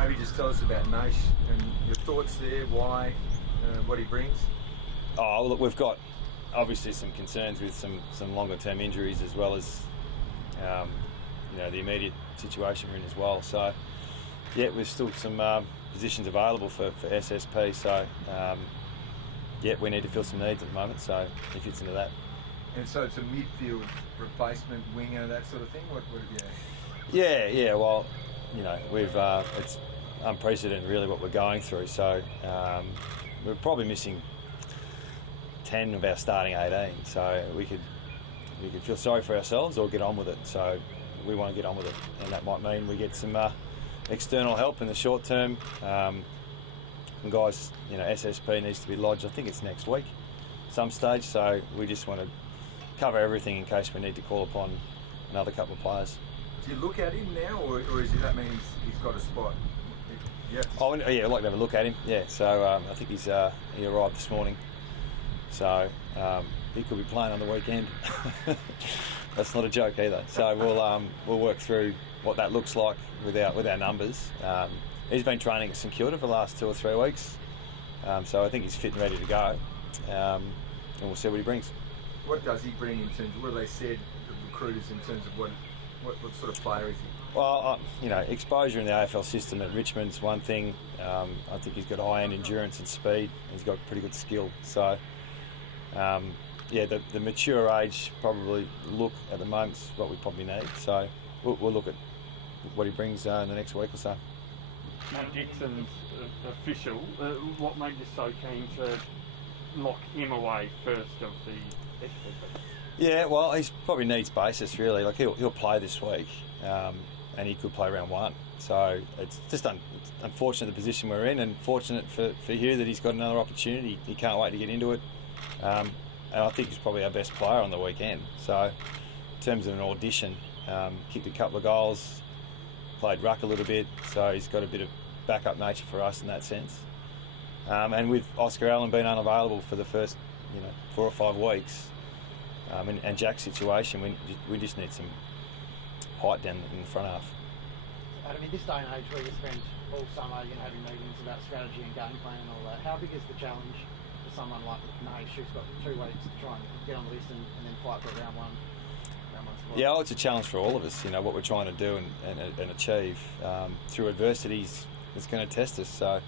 Maybe just tell us about Nash and your thoughts there, why, what he brings. Oh, look, we've got obviously some concerns with some longer term injuries as well as the immediate situation we're in as well. So yeah, there's still some positions available for SSP. So we need to fill some needs at the moment. So he fits into that. And so it's a midfield replacement, winger, that sort of thing. What have you? Yeah. Well, we've it's unprecedented really what we're going through. So we're probably missing 10 of our starting 18. So we could feel sorry for ourselves or get on with it. So we want to get on with it, and that might mean we get some external help in the short term. And guys, SSP needs to be lodged. I think it's next week, some stage. So we just want to cover everything in case we need to call upon another couple of players. Do you look at him now, or does that mean he's got a spot? Yeah, I'd like to have a look at him. Yeah, so I think he arrived this morning. So he could be playing on the weekend. That's not a joke either. So we'll work through what that looks like with our numbers. He's been training at St Kilda for the last 2 or 3 weeks, so I think he's fit and ready to go, and we'll see what he brings. What does he bring in terms of what have they said, the recruiters, in terms of what sort of player is he? Well, exposure in the AFL system at Richmond's one thing. I think he's got high-end endurance and speed. He's got pretty good skill. So, the mature age probably look at the moment is what we probably need. So we'll look at what he brings in the next week or so. Matt Dixon's official. What made you so keen to lock him away first of the SPP? Yeah, well, he probably needs basis really. Like he'll play this week, and he could play round 1. So it's just unfortunate the position we're in, and fortunate for Hugh that he's got another opportunity. He can't wait to get into it, and I think he's probably our best player on the weekend. So in terms of an audition, kicked a couple of goals, played ruck a little bit, so he's got a bit of backup nature for us in that sense. And with Oscar Allen being unavailable for the first 4 or 5 weeks, and Jack's situation, we just need some height down in the front half. Adam, in this day and age where you spend all summer having meetings about strategy and game plan and all that, how big is the challenge for someone like Nash who's got 2 weeks to try and get on the list and then fight for round one spot? Yeah, it's a challenge for all of us. What we're trying to do and achieve through adversities is going to test us. So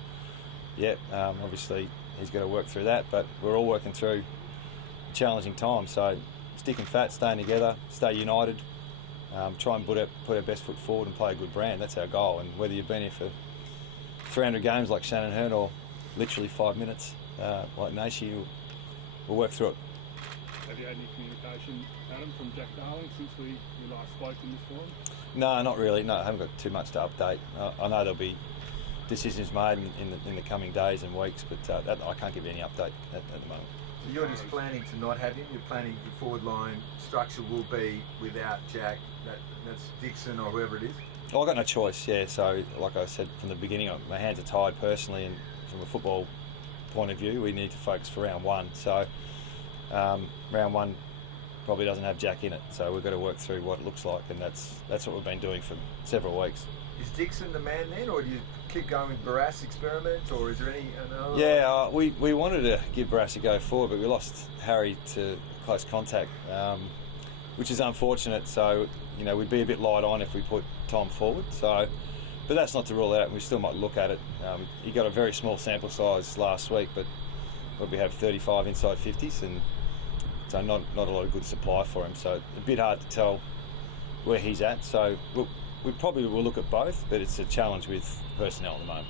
obviously he's got to work through that, but we're all working through a challenging time. So sticking fat, staying together, stay united, try and put our best foot forward and play a good brand. That's our goal. And whether you've been here for 300 games like Shannon Hearn or literally 5 minutes like Nashi, we'll work through it. Have you had any communication, Adam, from Jack Darling since we last spoke in this forum? No, not really. No, I haven't got too much to update. I know there'll be decisions made in the coming days and weeks, but I can't give you any update at the moment. So you're just planning to not have him? You're planning the forward line structure will be without Jack, that's Dixon or whoever it is? Well, I've got no choice, yeah. So like I said from the beginning, my hands are tied personally, and from a football point of view, we need to focus for round 1. So round 1 probably doesn't have Jack in it, so we've got to work through what it looks like, and that's what we've been doing for several weeks. Is Dixon the man then, or do you keep going with Barras experiment, or is there any another? Yeah, we wanted to give Barras a go forward, but we lost Harry to close contact, which is unfortunate. So we'd be a bit light on if we put Tom forward. So, but that's not to rule out. We still might look at it. He got a very small sample size last week, but we have 35 inside 50s, and so not a lot of good supply for him. So a bit hard to tell where he's at. So we probably will look at both, but it's a challenge with personnel at the moment.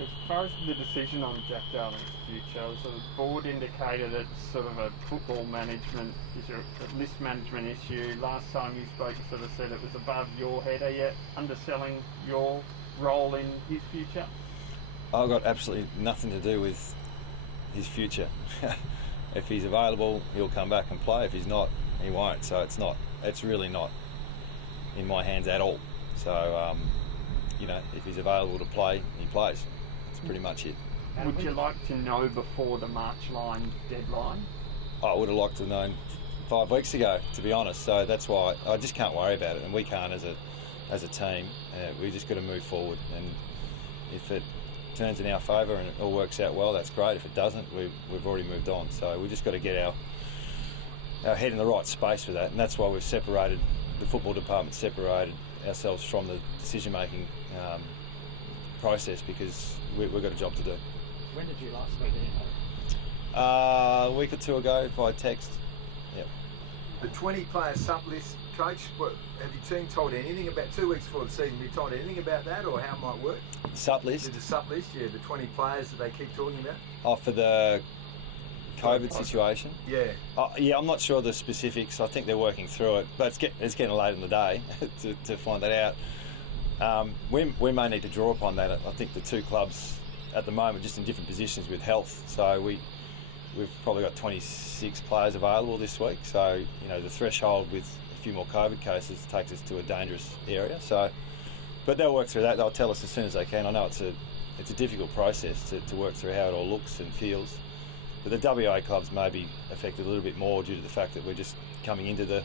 As far as the decision on Jack Darling's future, so the board indicated it's sort of a football management issue, a list management issue. Last time you spoke, you sort of said it was above your head. Are you underselling your role in his future? I've got absolutely nothing to do with his future. If he's available, he'll come back and play. If he's not, he won't. So it's really not in my hands at all. So if he's available to play, he plays. That's pretty much it. Would you like to know before the March line deadline? I would have liked to have known 5 weeks ago, to be honest. So that's why I just can't worry about it, and we can't as as a team. We just got to move forward, and if it turns in our favour and it all works out well, that's great. If it doesn't, we've already moved on. So we just got to get our head in the right space with that, and that's why we've separated the football department, separated ourselves from the decision-making process, because we've got a job to do. When did you last speak to him? A week or two ago via text. Yep. The 20-player sub list, coach. Have your team told anything about 2 weeks before the season? Have you told anything about that, or how it might work? The sub list. The sub list, yeah, the 20 players that they keep talking about. Oh, for the COVID situation. Yeah. Yeah, I'm not sure the specifics. I think they're working through it, but it's getting late in the day to find that out. We may need to draw upon that. I think the two clubs at the moment just in different positions with health. So we've probably got 26 players available this week. So the threshold with a few more COVID cases takes us to a dangerous area. So, but they'll work through that. They'll tell us as soon as they can. I know it's a difficult process to work through how it all looks and feels. But the WA clubs may be affected a little bit more due to the fact that we're just coming into the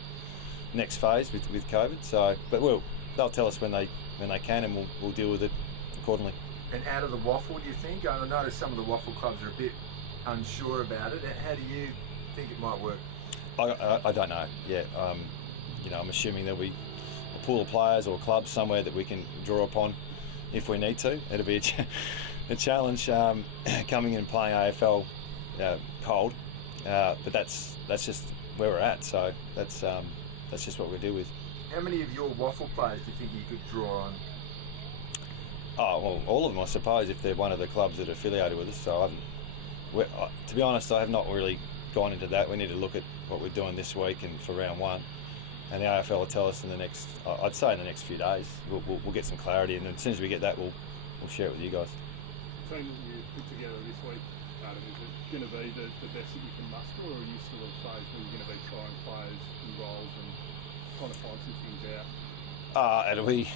next phase with COVID. So, but they'll tell us when they can, and we'll deal with it accordingly. And out of the waffle, do you think? I notice some of the waffle clubs are a bit unsure about it. How do you think it might work? I don't know. Yeah, I'm assuming there'll be a pool of players or clubs somewhere that we can draw upon if we need to. It'll be a challenge coming in and playing AFL cold, but that's just where we're at. So that's just what we deal with. How many of your waffle players do you think you could draw on? Oh, well, all of them, I suppose, if they're one of the clubs that are affiliated with us. So to be honest, I have not really gone into that. We need to look at what we're doing this week and for round one, and the AFL will tell us in the next, I'd say in the next few days, we'll get some clarity, and as soon as we get that, we'll share it with you guys. The team that you put together this week, Adam, is it going to be the best that you can muster, or are you still at a phase where you're going to be trying players and roles and trying to find some things out? It'll be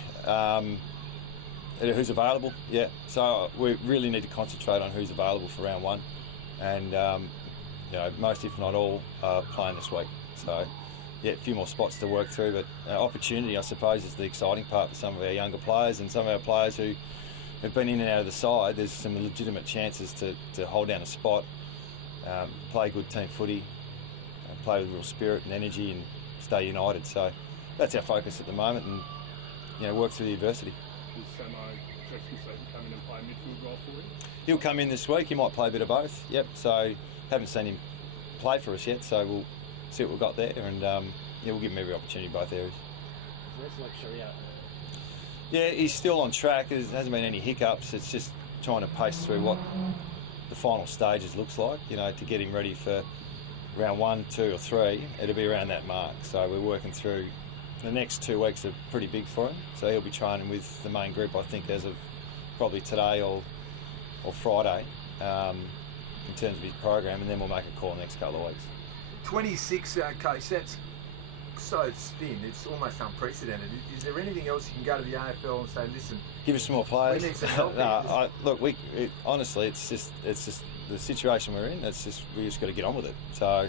who's available, yeah. So we really need to concentrate on who's available for round one, and most, if not all, are playing this week. So yeah, a few more spots to work through, but opportunity, I suppose, is the exciting part for some of our younger players and some of our players who have been in and out of the side. There's some legitimate chances to hold down a spot, play good team footy, play with real spirit and energy, and stay united. So that's our focus at the moment, and work through the adversity. Does Samo come in and play a midfield role for you? He'll come in this week. He might play a bit of both. Yep. So haven't seen him play for us yet. So we'll see what we've got there, and we'll give him every opportunity in both areas. Where's Sharia? Yeah, he's still on track. There hasn't been any hiccups. It's just trying to pace through what the final stages looks like. To get him ready for round 1, 2 or 3. It'll be around that mark. So we're working through. The next 2 weeks are pretty big for him, so he'll be training with the main group, I think, as of probably today or Friday, in terms of his program, and then we'll make a call next couple of weeks. 26, coach, that's so thin, it's almost unprecedented. Is there anything else you can go to the AFL and say, listen, give us some more players? We need some help. Honestly, it's just the situation we're in. We just got to get on with it. So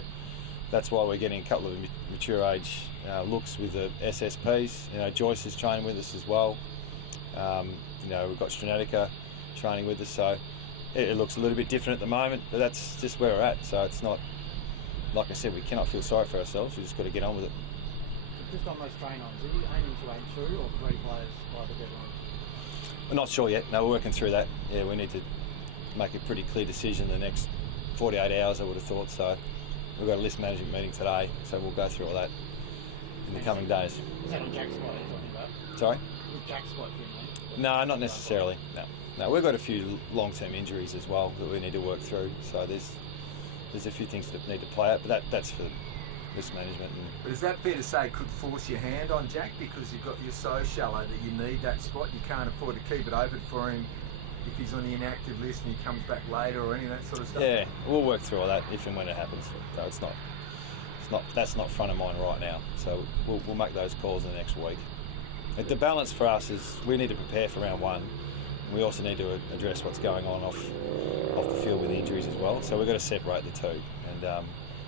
that's why we're getting a couple of mature age looks with the SSPs. Joyce is training with us as well. We've got Stranatica training with us, so it looks a little bit different at the moment, but that's just where we're at. So it's not, like I said, we cannot feel sorry for ourselves. We just got to get on with it. Just on those train-ons, are you aiming to aim 2 or 3 players by the deadline? We're not sure yet. No, we're working through that. Yeah, we need to make a pretty clear decision in the next 48 hours, I would have thought. So we've got a list management meeting today, so we'll go through all that in the coming days. Is that on Jack's spot you're talking about? Sorry? Is Jack's spot in No, not necessarily. No, we've got a few long-term injuries as well that we need to work through. So there's a few things that need to play out, but that's for list management. But is that fair to say could force your hand on Jack because you're so shallow that you need that spot? You can't afford to keep it open for him if he's on the inactive list and he comes back later or any of that sort of stuff? Yeah, we'll work through all that if and when it happens. So that's not front of mind right now. So we'll make those calls in the next week. The balance for us is we need to prepare for round 1. We also need to address what's going on off the field with the injuries as well. So we've got to separate the two. And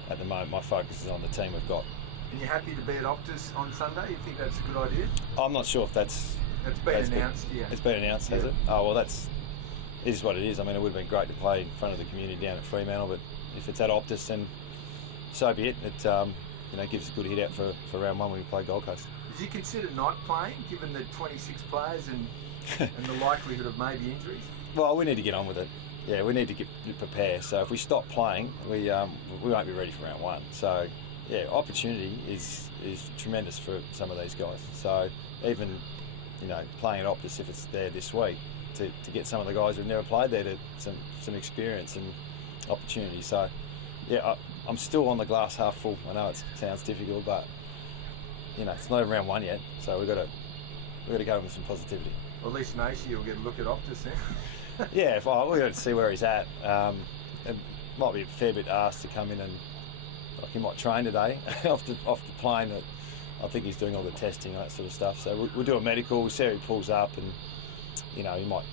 at the moment, my focus is on the team we've got And you're happy to be at Optus on Sunday? You think that's a good idea? I'm not sure if that's been announced. Yeah, it's been announced, has it? Oh well, it is what it is. I mean, it would have been great to play in front of the community down at Fremantle, but if it's at Optus, then so be it. It gives a good hit out for round one when we play Gold Coast. Did you consider not playing, given the 26 players and the likelihood of maybe injuries? Well, we need to get on with it. Yeah, we need to prepare. So if we stop playing, we won't be ready for round one. So yeah, opportunity is tremendous for some of these guys. So even playing at Optus, if it's there this week, to get some of the guys who've never played there to some experience and opportunity. So yeah, I'm still on the glass half full. I know it sounds difficult, but it's not even round one yet. So we've got to go with some positivity. Well, at least Nashi will get a look at Optus then. Yeah, we've got to see where he's at. It might be a fair bit asked to come in and he might train today off the plane. That I think he's doing all the testing and that sort of stuff. So we'll do a medical. We'll see how he pulls up, and he might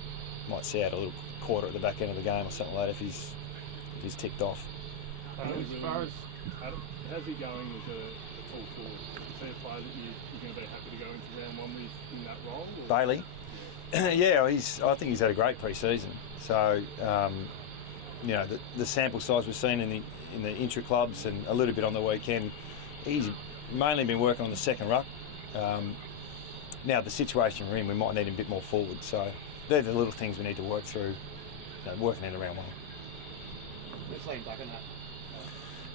see out a little quarter at the back end of the game or something like that if he's ticked off. As far as how's he going as a full forward? Is he a player that you're going to be happy to go into round one with in that role? Or? Bailey? Yeah, I think he's had a great pre-season. So, the sample size we've seen in the intra clubs and a little bit on the weekend, he's mainly been working on the second ruck. Now the situation we're in, we might need him a bit more forward. So they're the little things we need to work through, working in round one.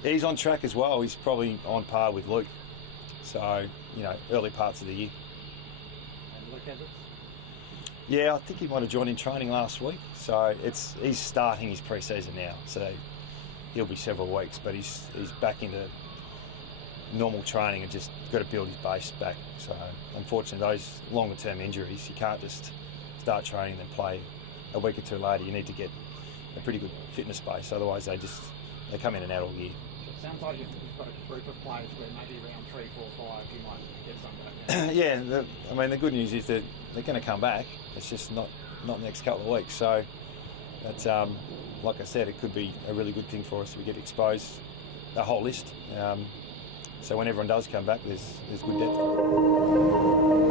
He's on track as well. He's probably on par with Luke. So, early parts of the year. And Luke Edwards? Yeah, I think he might have joined in training last week. So he's starting his pre-season now. So he'll be several weeks, but he's back into normal training and just got to build his base back. So unfortunately, those longer term injuries, you can't just start training and then play a week or two later. You need to get a pretty good fitness base. Otherwise, they come in and out all year. It sounds like you've got a group of players where maybe around 3, 4, 5 you might get some back. Yeah, the good news is that they're going to come back. It's just not the next couple of weeks. So that's like I said, it could be a really good thing for us if we get exposed the whole list. So when everyone does come back, there's good depth.